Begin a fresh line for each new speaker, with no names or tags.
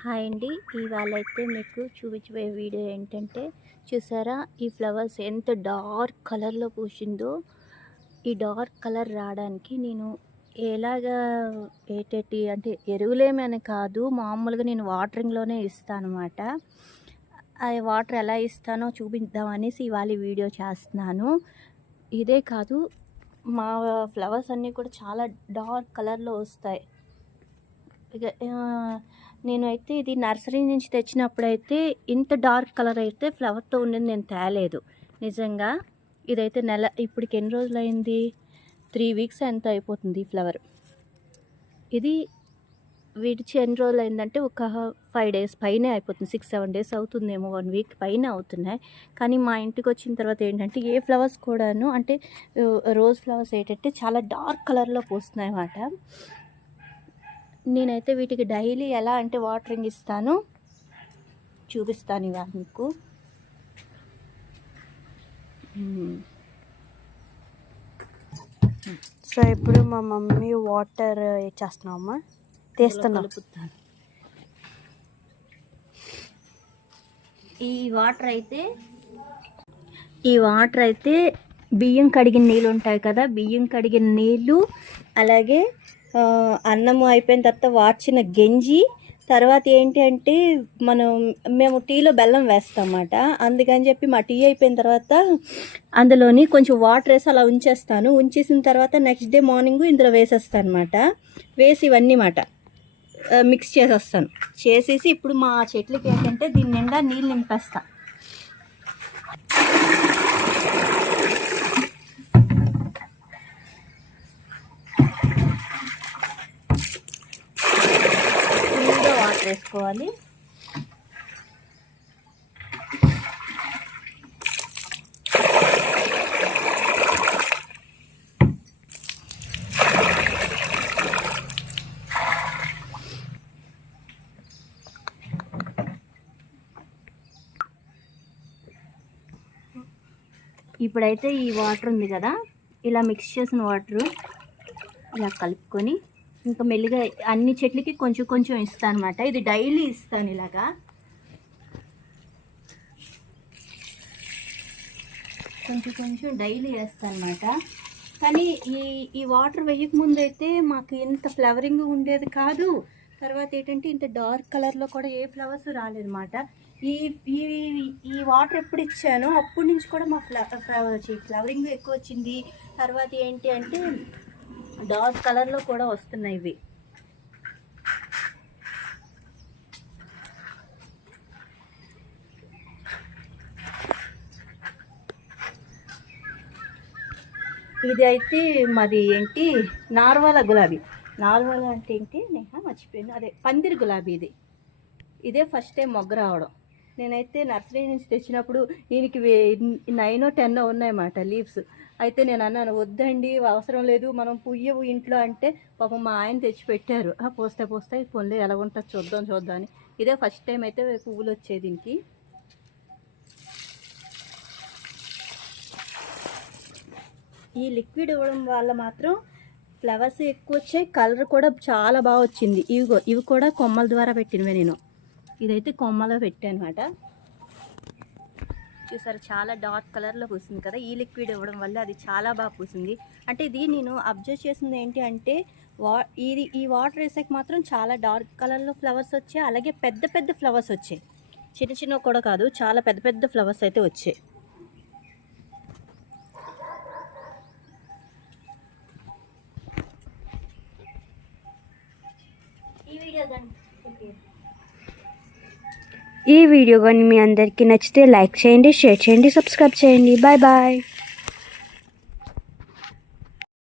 Hi అండి. ఇవాళ అయితే మీకు చూపించబోయే వీడియో ఏంటంటే చూసారా? ఈ ఫ్లవర్స్ ఎంత డార్క్ కలర్లో పూసిందో. ఈ డార్క్ కలర్ రావడానికి నేను ఎలాగా ఏటేటి అంటే ఎరువులేమని కాదు మామూలుగా నేను వాటరింగ్లోనే ఇస్తాను అనమాట ఆ వాటర్ ఎలా ఇస్తానో చూపిద్దాం అనేసి ఇవాళ వీడియో చేస్తున్నాను. ఇదే కాదు మా ఫ్లవర్స్ అన్నీ కూడా చాలా డార్క్ కలర్లో వస్తాయి. ఇక నేను అయితే ఇది నర్సరీ నుంచి తెచ్చినప్పుడు అయితే ఇంత డార్క్ కలర్ అయితే ఫ్లవర్తో ఉండేది నేను తేలేదు. నిజంగా ఇదైతే నెల ఇప్పటికి ఎన్ని రోజులు అయింది త్రీ వీక్స్ ఎంత అయిపోతుంది ఈ ఫ్లవర్ ఇది విడిచి ఎన్ని రోజులు అయిందంటే ఒక ఫైవ్ డేస్ పైనే అయిపోతుంది. సిక్స్ సెవెన్ డేస్ అవుతుందేమో వన్ వీక్ పైన అవుతున్నాయి. కానీ మా ఇంటికి వచ్చిన తర్వాత ఏంటంటే ఏ ఫ్లవర్స్ కూడాను అంటే రోజ్ ఫ్లవర్స్ ఏంటంటే చాలా డార్క్ కలర్లో పూస్తున్నాయి అన్నమాట నేనైతే వీటికి డైలీ ఎలా అంటే వాటరింగ్ ఇస్తాను. చూపిస్తాను ఇవాళ మీకు.
సో ఇప్పుడు మా మమ్మీ వాటర్ ఇచ్చేస్తున్నామమ్మా తీస్తున్నాం.
ఈ వాటర్ అయితే ఈ వాటర్ అయితే బియ్యం కడిగిన నీళ్ళు ఉంటాయి కదా బియ్యం కడిగిన నీళ్ళు అలాగే అన్నము అయిపోయిన తర్వాత వార్చిన గంజి తర్వాత ఏంటి అంటే మనం మేము టీలో బెల్లం వేస్తామన్నమాట. అందుకని చెప్పి మా టీ అయిపోయిన తర్వాత అందులోని కొంచెం వాటర్ వేసి అలా ఉంచేస్తాను. ఉంచేసిన తర్వాత నెక్స్ట్ డే మార్నింగ్ ఇందులో వేసేస్తాను అనమాట వేసి ఇవన్నీ మాట మిక్స్ చేసేస్తాను. చేసేసి ఇప్పుడు మా చెట్లకి ఏంటంటే దీని నిండా నీళ్ళు నింపేస్తాను వాటర్ వేసుకోవాలి. ఇప్పుడైతే ఈ వాటర్ ఉంది కదా ఇలా మిక్స్ చేసిన వాటర్ ఇలా కలుపుకొని ఇంకా మెల్లిగా అన్ని చెట్లకి కొంచెం కొంచెం ఇస్తాను అనమాట ఇది డైలీ ఇస్తాను ఇలాగా. కొంచెం కొంచెం డైలీ వేస్తాను అనమాట కానీ ఈ ఈ వాటర్ వేయకముందు అయితే మాకు ఇంత ఫ్లవరింగ్ ఉండేది కాదు. తర్వాత ఏంటంటే ఇంత డార్క్ కలర్లో కూడా ఏ ఫ్లవర్స్ రాలేదన్నమాట. ఈ ఈ ఈ వాటర్ ఎప్పుడు ఇచ్చానో అప్పటి నుంచి కూడా మా ఫ్లవర్ ఫ్లవరింగ్ ఎక్కువ వచ్చింది. తర్వాత ఏంటి అంటే డార్క్ కలర్లో కూడా వస్తున్నాయి ఇవి. ఇది అయితే మాది ఏంటి? నార్వాల గులాబీ. నార్వాల అంటే ఏంటి? నేహ మర్చిపోయాను. అదే పందిరి గులాబీ ఇది. ఇదే ఫస్ట్ టైం మొగ్గ రావడం. నేనైతే నర్సరీ నుంచి తెచ్చినప్పుడు దీనికి నైన్ టెన్ ఉన్నాయన్నమాట లీవ్స్. అయితే నేను అన్నాను వద్దండి అవసరం లేదు. మనం పుయ్యవు ఇంట్లో. అంటే పాపం మా ఆయన తెచ్చి పెట్టారు పోస్తే పోస్తే పొందే ఎలా ఉంటుంది చూద్దాం చూద్దాం అని. ఇదే ఫస్ట్ టైం అయితే పువ్వులు వచ్చాయి దీనికి. ఈ లిక్విడ్ ఇవ్వడం వల్ల మాత్రం ఫ్లవర్స్ ఎక్కువ వచ్చాయి. కలర్ కూడా చాలా బాగా వచ్చింది. ఇవి ఇవి కూడా కొమ్మల ద్వారా పెట్టినవే నేను. ఇదైతే కొమ్మలో పెట్టాను అనమాట చూసారు చాలా డార్క్ కలర్లో పూసింది కదా. ఈ లిక్విడ్ ఇవ్వడం వల్ల అది చాలా బాగా పూసింది. అంటే ఇది నేను అబ్జర్వ్ చేసింది ఏంటి అంటే వా ఇది ఈ వాటర్ వేసాక మాత్రం చాలా డార్క్ కలర్లో ఫ్లవర్స్ వచ్చాయి. అలాగే పెద్ద పెద్ద ఫ్లవర్స్ వచ్చాయి. చిన్న చిన్న కూడా కాదు చాలా పెద్ద పెద్ద ఫ్లవర్స్ అయితే వచ్చాయి ఈ వీడియో కానీ
ఈ వీడియో కానీ మీ అందరికీ నచ్చితే లైక్ చేయండి షేర్ చేయండి సబ్స్క్రైబ్ చేయండి. Bye bye.